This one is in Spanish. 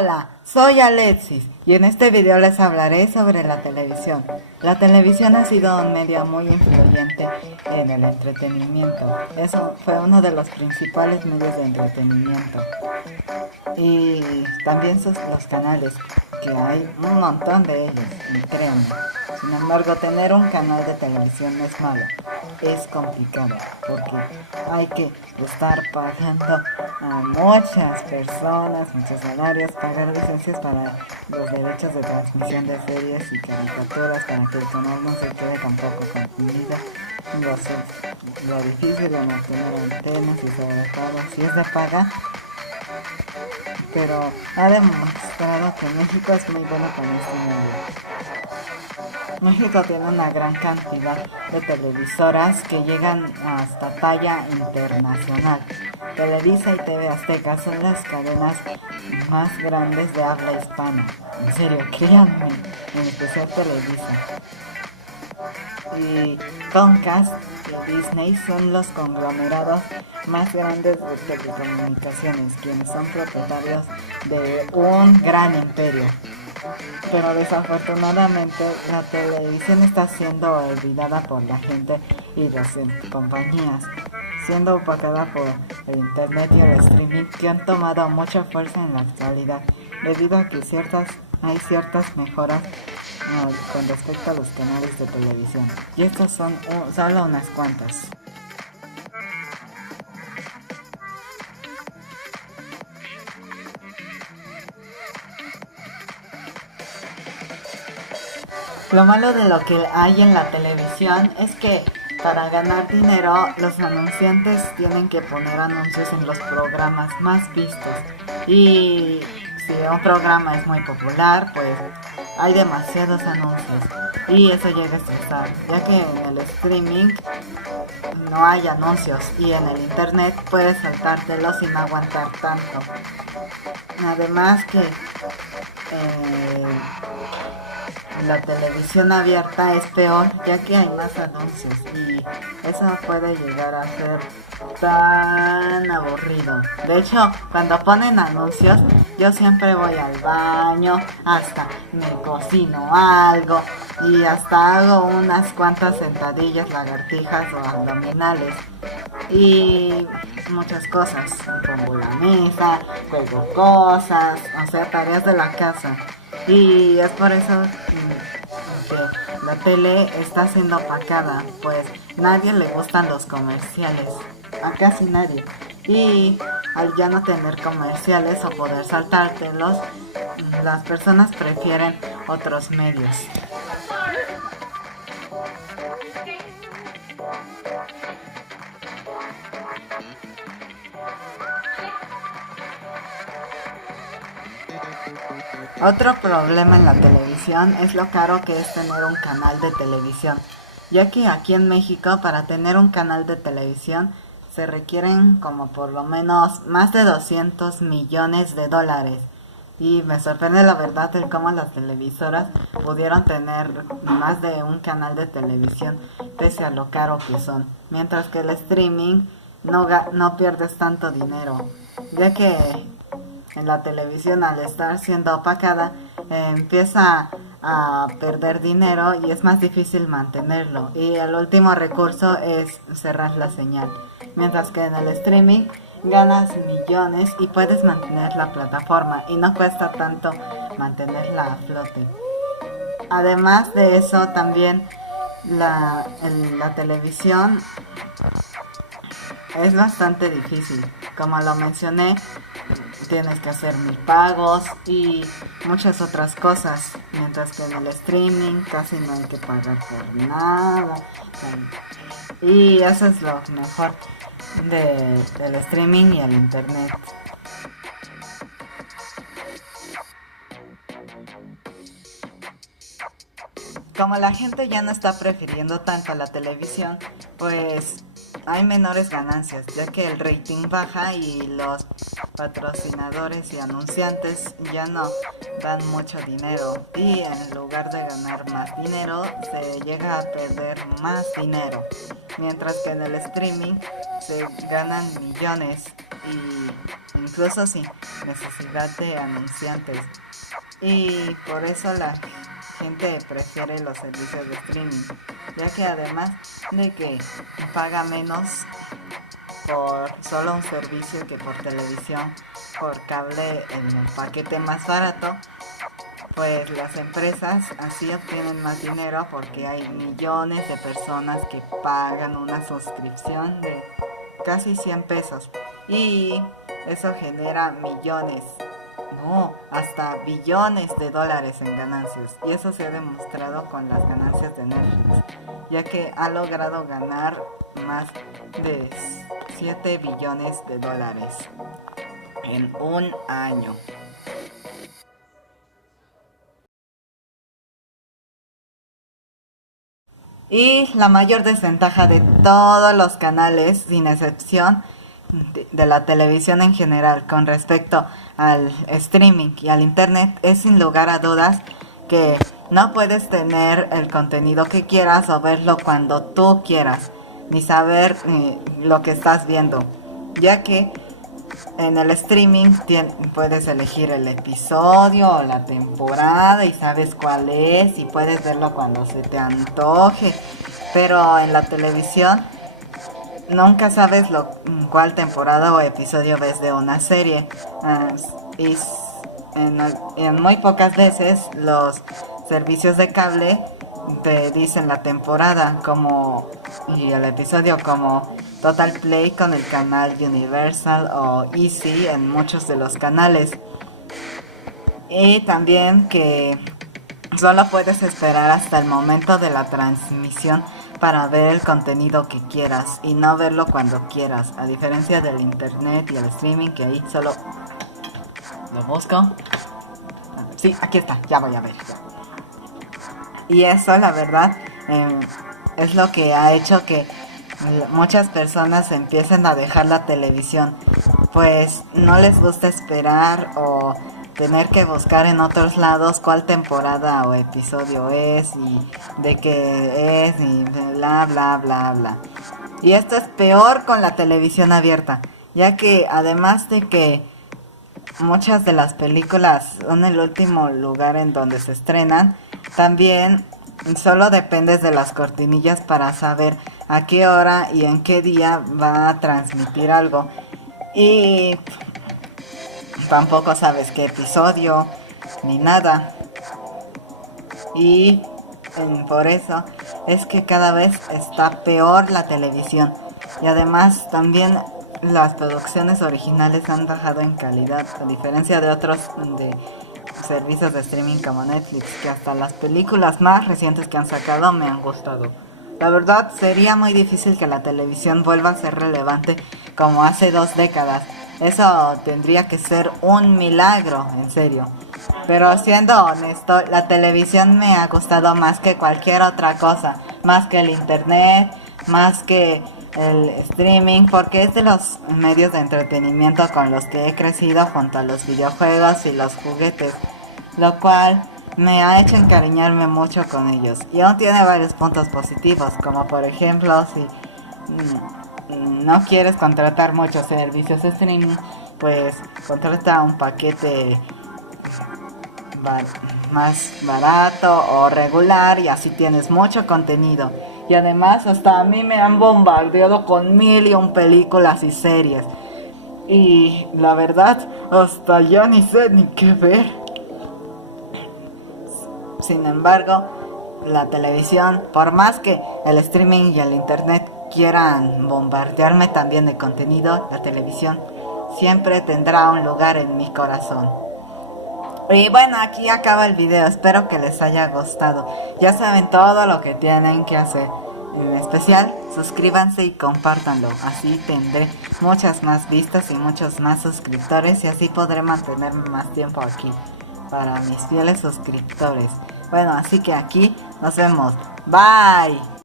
Hola, soy Alexis y en este video les hablaré sobre la televisión. La televisión ha sido un medio muy influyente en el entretenimiento. Eso fue uno de los principales medios de entretenimiento. Y también los canales, que hay un montón de ellos, y créanme. Sin embargo, tener un canal de televisión no es malo, es complicado, porque hay que estar pagando a muchas personas, muchos salarios, pagar licencias para los derechos de transmisión de series y caricaturas, para que el canal no se quede con poco contenido. Lo difícil de mantener antenas y sobre todo si es de paga, pero ha demostrado que México es muy bueno con este medio. México tiene una gran cantidad de televisoras que llegan hasta talla internacional. Televisa y TV Azteca son las cadenas más grandes de habla hispana. En serio, créanme, en especial Televisa. Y Comcast y Disney son los conglomerados más grandes de telecomunicaciones, quienes son propietarios de un gran imperio. Pero desafortunadamente la televisión está siendo olvidada por la gente y las compañías, siendo opacada por el internet y el streaming, que han tomado mucha fuerza en la actualidad, debido a que hay ciertas mejoras con respecto a los canales de televisión. Y estas son solo unas cuantas. Lo malo de lo que hay en la televisión es que para ganar dinero los anunciantes tienen que poner anuncios en los programas más vistos. Y si un programa es muy popular, pues hay demasiados anuncios. Y eso llega a estresar, ya que en el streaming no hay anuncios y en el internet puedes saltártelos sin aguantar tanto. Además que la televisión abierta es peor, ya que hay más anuncios y eso puede llegar a ser tan aburrido. De hecho, cuando ponen anuncios, yo siempre voy al baño, hasta me cocino algo y hasta hago unas cuantas sentadillas, lagartijas o abdominales y muchas cosas. Pongo la mesa, juego cosas, o sea, tareas de la casa. Y es por eso que la tele está siendo opacada, pues nadie le gustan los comerciales, a casi nadie. Y al ya no tener comerciales o poder saltártelos, las personas prefieren otros medios. Otro problema en la televisión es lo caro que es tener un canal de televisión, ya que aquí en México para tener un canal de televisión se requieren como por lo menos más de 200 millones de dólares. Y me sorprende la verdad el cómo las televisoras pudieron tener más de un canal de televisión pese a lo caro que son. Mientras que el streaming no pierdes tanto dinero, ya que en la televisión al estar siendo opacada empieza a perder dinero y es más difícil mantenerlo y el último recurso es cerrar la señal, mientras que en el streaming ganas millones y puedes mantener la plataforma y no cuesta tanto mantenerla a flote. Además de eso también la televisión es bastante difícil, como lo mencioné, tienes que hacer 1000 pagos y muchas otras cosas, mientras que en el streaming casi no hay que pagar por nada. Y eso es lo mejor del streaming y el internet. Como la gente ya no está prefiriendo tanto la televisión, pues hay menores ganancias, ya que el rating baja y los patrocinadores y anunciantes ya no dan mucho dinero y en lugar de ganar más dinero se llega a perder más dinero, mientras que en el streaming se ganan millones y incluso sin necesidad de anunciantes. Y por eso la gente prefiere los servicios de streaming, ya que además de que paga menos por solo un servicio que por televisión, por cable en un paquete más barato, pues las empresas así obtienen más dinero porque hay millones de personas que pagan una suscripción de casi 100 pesos y eso genera millones, no, hasta billones de dólares en ganancias, y eso se ha demostrado con las ganancias de Netflix, ya que ha logrado ganar más de 7 billones de dólares en un año. Y la mayor desventaja de todos los canales, sin excepción, de la televisión en general con respecto al streaming y al internet, es sin lugar a dudas que no puedes tener el contenido que quieras o verlo cuando tú quieras, ni saber lo que estás viendo, ya que en el streaming puedes elegir el episodio o la temporada y sabes cuál es y puedes verlo cuando se te antoje. Pero en la televisión nunca sabes cuál temporada o episodio ves de una serie. Y en muy pocas veces los servicios de cable te dicen la temporada y el episodio, como Total Play con el canal Universal o Easy en muchos de los canales. Y también que solo puedes esperar hasta el momento de la transmisión para ver el contenido que quieras y no verlo cuando quieras, a diferencia del internet y el streaming, que ahí solo lo busco. Sí, aquí está, ya voy a ver. Y eso, la verdad, es lo que ha hecho que muchas personas empiecen a dejar la televisión, pues no les gusta esperar o tener que buscar en otros lados cuál temporada o episodio es y de qué es y bla bla bla bla. Y esto es peor con la televisión abierta, ya que además de que muchas de las películas son el último lugar en donde se estrenan, también solo dependes de las cortinillas para saber a qué hora y en qué día va a transmitir algo. Y tampoco sabes qué episodio ni nada. Y por eso es que cada vez está peor la televisión. Y además también las producciones originales han bajado en calidad, a diferencia de otros servicios de streaming como Netflix, que hasta las películas más recientes que han sacado me han gustado. La verdad, sería muy difícil que la televisión vuelva a ser relevante como hace 2 décadas. Eso tendría que ser un milagro, en serio. Pero siendo honesto, la televisión me ha gustado más que cualquier otra cosa, más que el internet, más que el streaming, porque es de los medios de entretenimiento con los que he crecido junto a los videojuegos y los juguetes, lo cual me ha hecho encariñarme mucho con ellos. Y aún tiene varios puntos positivos, como por ejemplo si no quieres contratar muchos servicios de streaming, pues contrata un paquete más barato o regular y así tienes mucho contenido. Y además hasta a mí me han bombardeado con 1001 películas y series. Y la verdad, hasta ya ni sé ni qué ver. Sin embargo, la televisión, por más que el streaming y el internet quieran bombardearme también de contenido, la televisión siempre tendrá un lugar en mi corazón. Y bueno, aquí acaba el video, espero que les haya gustado. Ya saben todo lo que tienen que hacer. En especial, suscríbanse y compártanlo. Así tendré muchas más vistas y muchos más suscriptores y así podré mantenerme más tiempo aquí para mis fieles suscriptores. Bueno, así que aquí nos vemos. Bye.